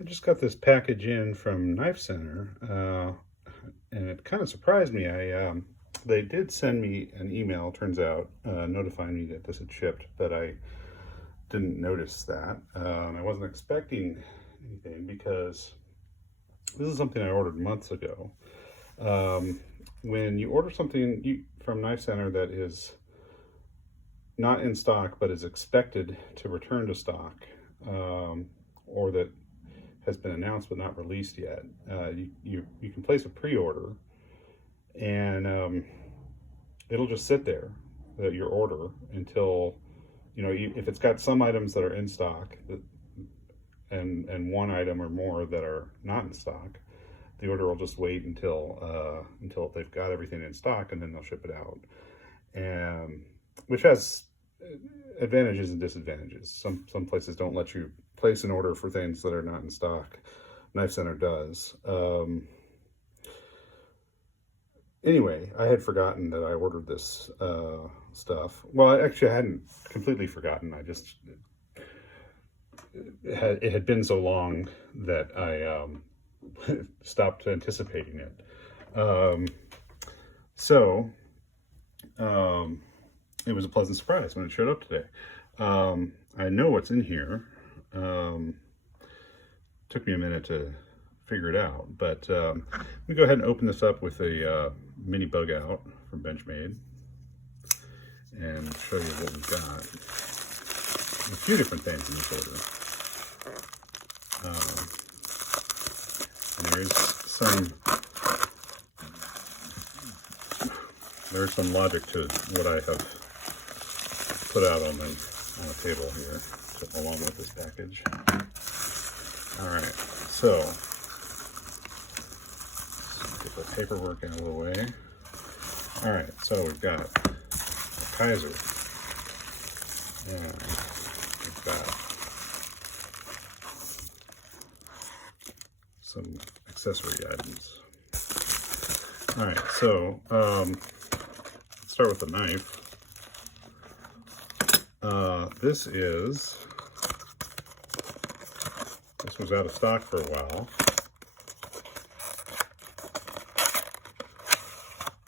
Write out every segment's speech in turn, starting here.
I just got this package in from Knife Center, and it kind of surprised me. They did send me an email, turns out, notifying me that this had shipped, but I didn't notice that. I wasn't expecting anything because this is something I ordered months ago. When you order something from Knife Center that is not in stock but is expected to return to stock, or that has been announced but not released yet, you can place a pre-order, and it'll just sit there, your order, until, if it's got some items that are in stock and one item or more that are not in stock, the order will just wait until they've got everything in stock, and then they'll ship it out. And which has advantages and disadvantages. Some places don't let you place an order for things that are not in stock. Knife Center does. Anyway, I had forgotten that I ordered this stuff. Well, actually, I hadn't completely forgotten. I just it had been so long that I stopped anticipating it. It was a pleasant surprise when it showed up today. I know what's in here. Took me a minute to figure it out, but let me go ahead and open this up with a mini bug out from Benchmade and show you what we've got. A few different things in this order. And there's some logic to what I have put out on the table here, along with this package. All right, so get the paperwork out of the way. All right, so we've got a Kizer, and we've got some accessory items. All right, so let's start with the knife. This was out of stock for a while.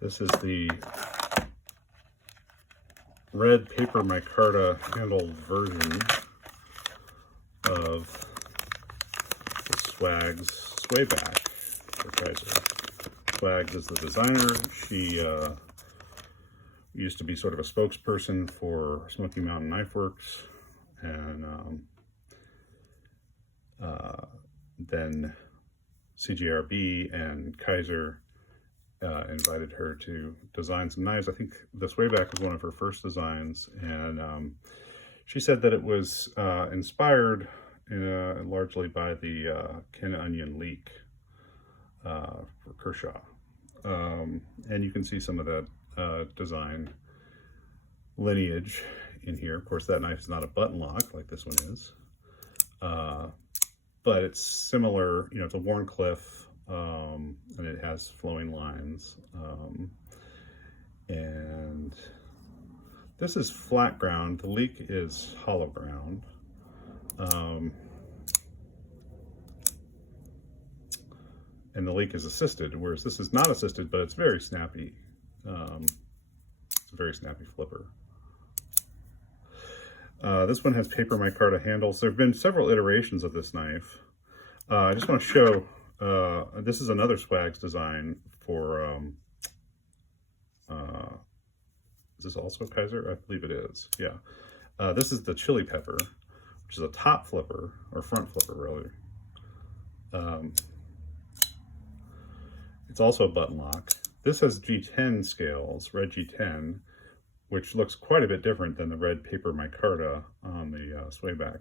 This is the red paper micarta handled version of the Swayback for Kizer. Swags is the designer. She used to be sort of a spokesperson for Smoky Mountain Knife Works, and then CGRB and Kizer invited her to design some knives. I think the Swayback was one of her first designs, and she said that it was inspired largely by the Ken Onion leek for Kershaw. And you can see some of that design lineage in here. Of course, that knife is not a button lock like this one is, but it's similar. It's a Warncliffe, and it has flowing lines. And this is flat ground. The leek is hollow ground. And the leek is assisted, whereas this is not assisted, but it's very snappy. It's a very snappy flipper. This one has paper micarta handles. There have been several iterations of this knife. I just want to show, this is another Swags design for, is this also Kizer? I believe it is, yeah. This is the chili pepper, which is a top flipper, or front flipper rather. It's also a button lock. This has G10 scales, red G10, which looks quite a bit different than the red paper micarta on the Swayback.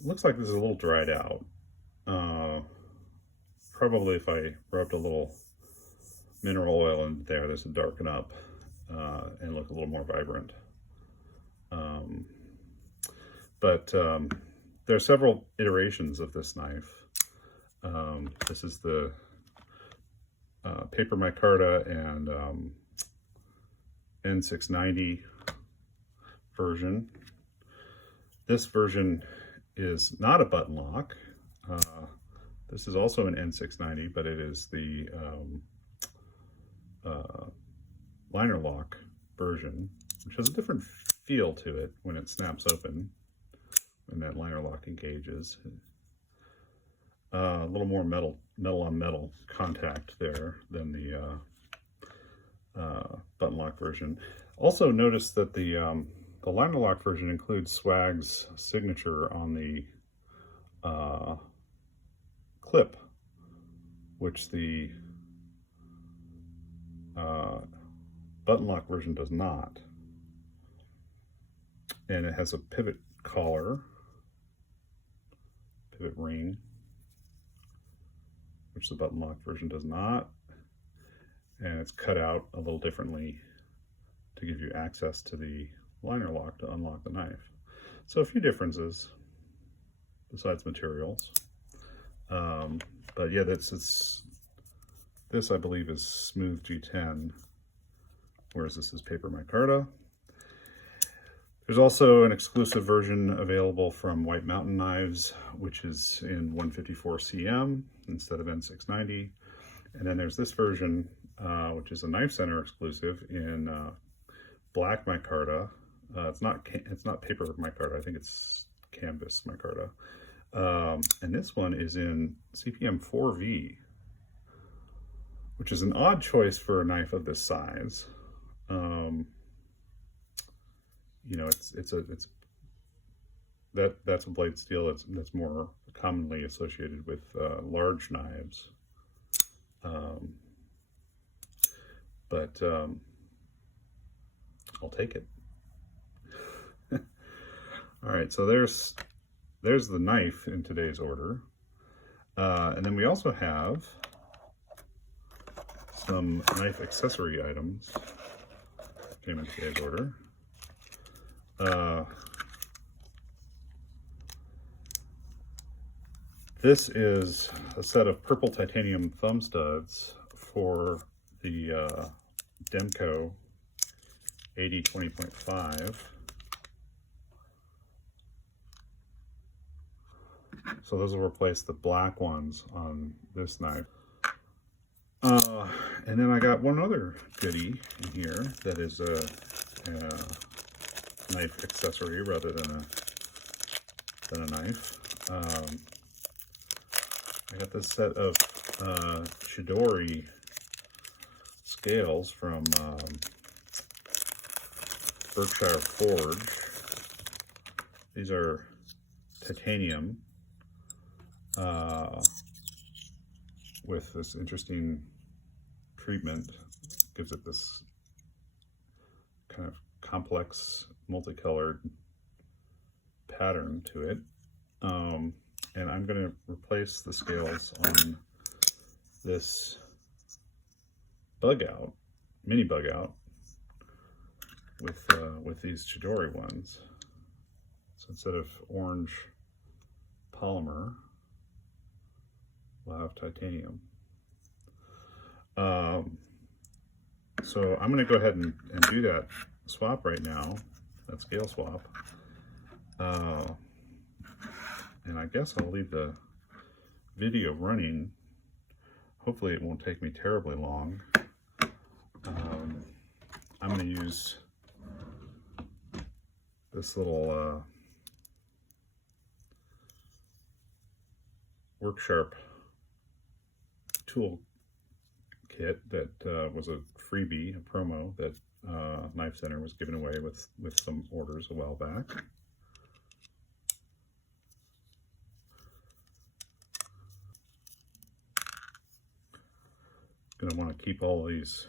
It looks like this is a little dried out. Probably if I rubbed a little mineral oil in there, this would darken up and look a little more vibrant. But there are several iterations of this knife. This is the paper micarta and N690 version. This version is not a button lock, This is also an N690, but it is the liner lock version, which has a different feel to it when it snaps open, when that liner lock engages. A little more metal on metal contact there than the button lock version. Also notice that the liner lock version includes Swag's signature on the clip, which the button lock version does not. And it has a pivot collar, pivot ring, which the button lock version does not. And it's cut out a little differently to give you access to the liner lock to unlock the knife. So a few differences besides materials. But yeah, this I believe is smooth G10, whereas this is paper micarta. There's also an exclusive version available from White Mountain Knives, which is in 154 cm instead of N690. And then there's this version, which is a Knife Center exclusive in black micarta. It's not paper micarta. I think it's canvas micarta. And this one is in CPM 4V, which is an odd choice for a knife of this size. You know, that's a blade steel that's more commonly associated with large knives. But I'll take it. All right, so there's the knife in today's order. And then we also have some knife accessory items came in today's order. This is a set of purple titanium thumb studs for the Demko 80-20.5. So those will replace the black ones on this knife. And then I got one other goodie in here that is a knife accessory rather than a knife. I got this set of Chidori scales from Berkshire Forge. These are titanium with this interesting treatment. Gives it this kind of complex, multicolored pattern to it. And I'm going to replace the scales on this Bugout, Mini Bugout, with these Chidori ones. So instead of orange polymer, we'll have titanium. So I'm going to go ahead and do that swap right now, that scale swap. And I guess I'll leave the video running. Hopefully it won't take me terribly long. I'm going to use this little Work Sharp tool kit that was a freebie, a promo that Knife Center was giving away with some orders a while back. Gonna want to keep all these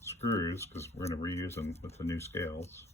screws because we're going to reuse them with the new scales.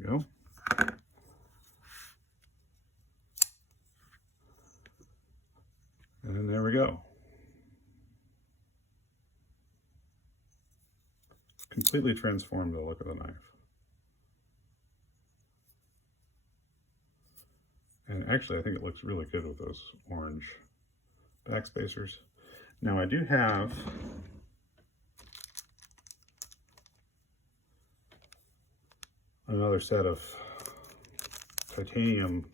we go. And there we go. Completely transformed the look of the knife. And actually, I think it looks really good with those orange backspacers. Now I do have another set of titanium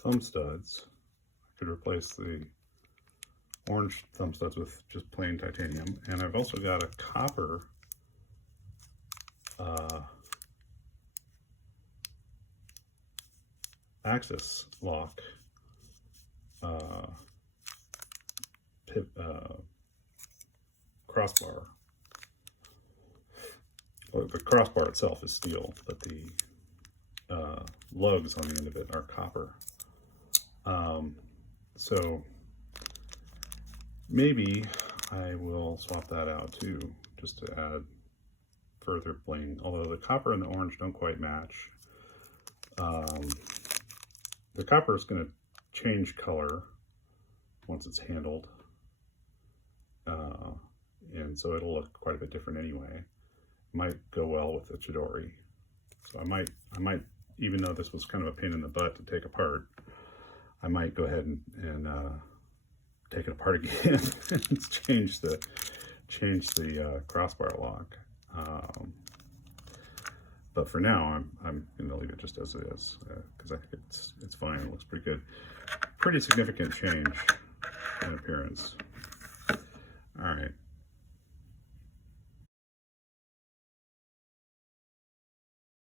thumb studs. I could replace the orange thumb studs with just plain titanium. And I've also got a copper axis lock crossbar. Well, the crossbar itself is steel, but the lugs on the end of it are copper. So maybe I will swap that out too, just to add further bling, although the copper and the orange don't quite match. The copper is going to change color once it's handled, and so it'll look quite a bit different anyway. Might go well with the Chidori, so I might, even though this was kind of a pain in the butt to take apart, I might go ahead and take it apart again and change the crossbar lock. But for now, I'm going to leave it just as it is, because I think it's fine. It looks pretty good. Pretty significant change in appearance. All right.